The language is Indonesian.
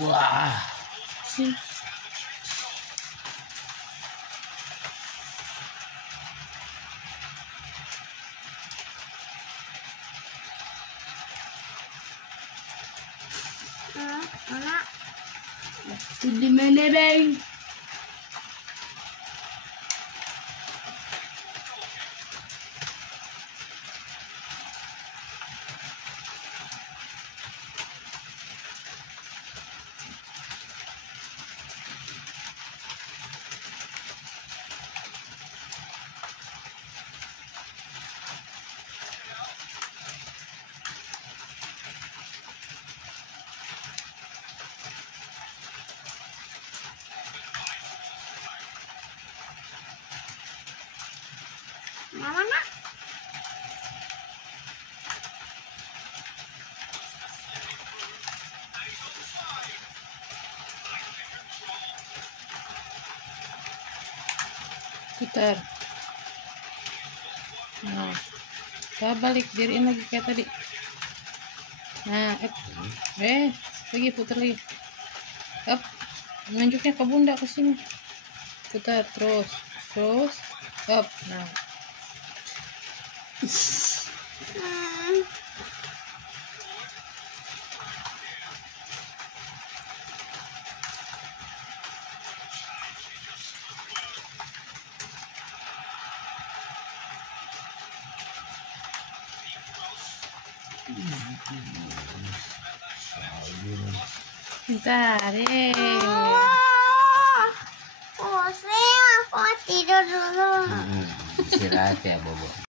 Wah. Di mana, Bang? Mana? Putar. Nah, kita balik, diriin lagi kayak tadi. Nah, lagi putar lagi. Up, nunjuknya ke bunda ke sini. Putar terus, up. Nah, bentar, Pusing, aku tidur dulu. istirahat ya, Bobo.